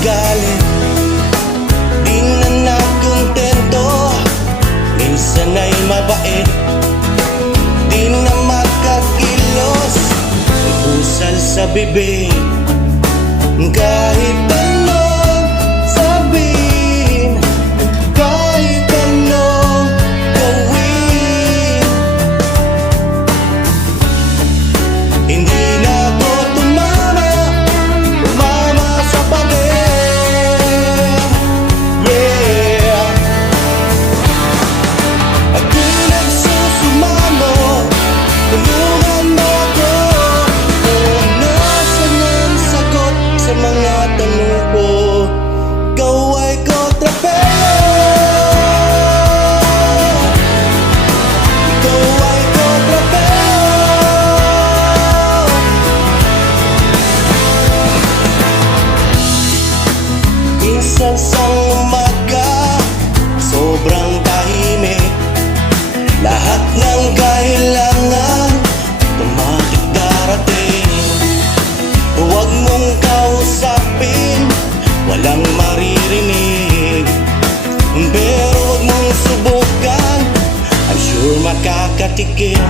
galit, di na nakontento. Minsan ay mabait, di na makakilos, may pusal sa bibig. Kahit anong sabihin, kahit anong gawin, hindi na ako tumama sa pader. Yeah. At di nagsusumamo, tulungan mo ako. Kung nasan ang sagot sa mga tanong ko, ikaw ay kontrapelo. Ikaw ay kontrapelo. Minsan sa umaga, sobrang tahimik, lahat ng kailangan tumatik darating. Huwag mong kausapin, walang maririnig, pero huwag mong subukan, I'm sure makakatikim.